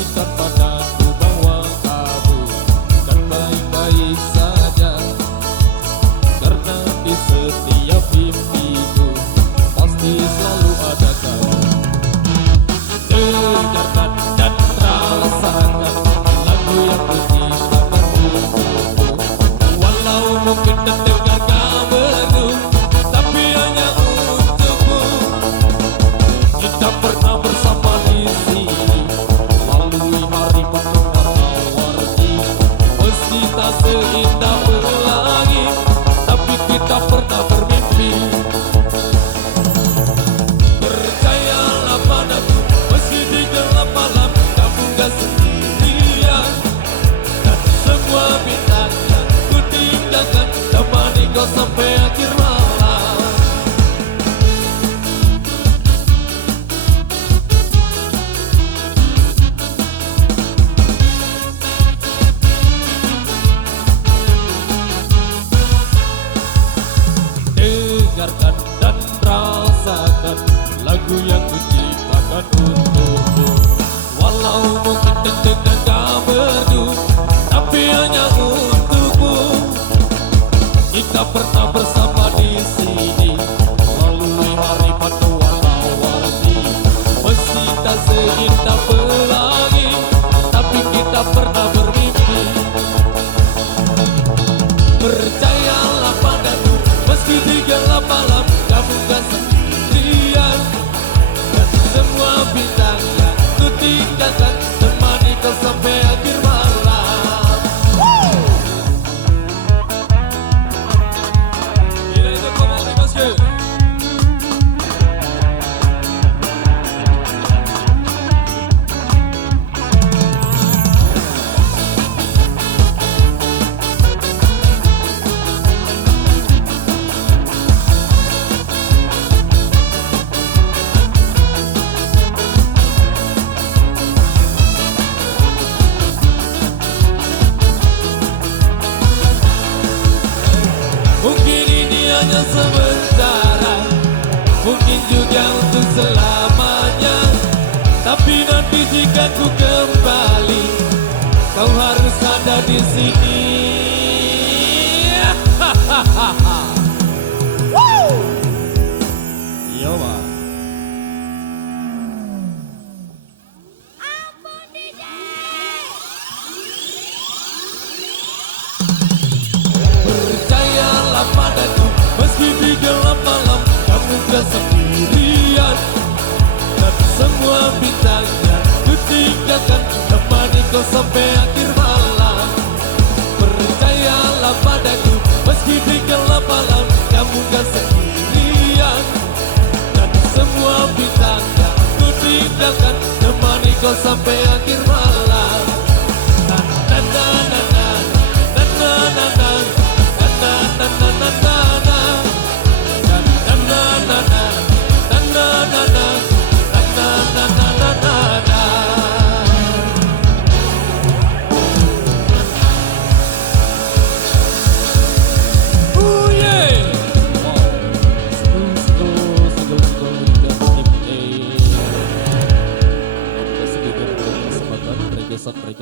pastikan padaku bahwa kamu kan baik-baik saja. Karena di setiap mimpiku pasti selalu ada kamu. Dengarkan dan rasakan lagu yang kuciptakan untukmu. Walau mungkin terdengar gak merdu, tapi hanya untukmu. Kita pernah bersama di sini, lalui hari penuh warna-warni. Meski tak seindah pelangi, tapi kita pernah bermimpi. Percayalah padaku, meski di gelap malam kamu gak sendirian. Dan semua bintang yang ku tinggalkan temani kau sampai akhir malam. Dengarkan dan rasakan lagu yang kuciptakan untukmu. Walau mungkin terdengar gak merdu, tapi hanya untukmu. Kita pernah bersama di sini, lalui hari penuh warna-warni. Meski tak seindah pelangi, tapi kita pernah bermimpi. Percayalah padaku, meski di gelap malam kamu gak sendirian. Dan semua bintang yang ku tinggalkan temani kau sampai akhir malam. Il est commandé monsieur. Mungkin ini hanya sementara, mungkin juga untuk selamanya. Tapi nanti jika ku kembali, kau harus ada di sini. Yo, Pak. Percayalah padaku, meski di gelap malam kamu gak sendirian. Dan semua bintang yang ku tinggalkan temani kau sampai akhir malam. Percayalah padaku, meski di gelap malam kamu gak sendirian. Dan semua bintang yang ku tinggalkan temani kau sampai akhir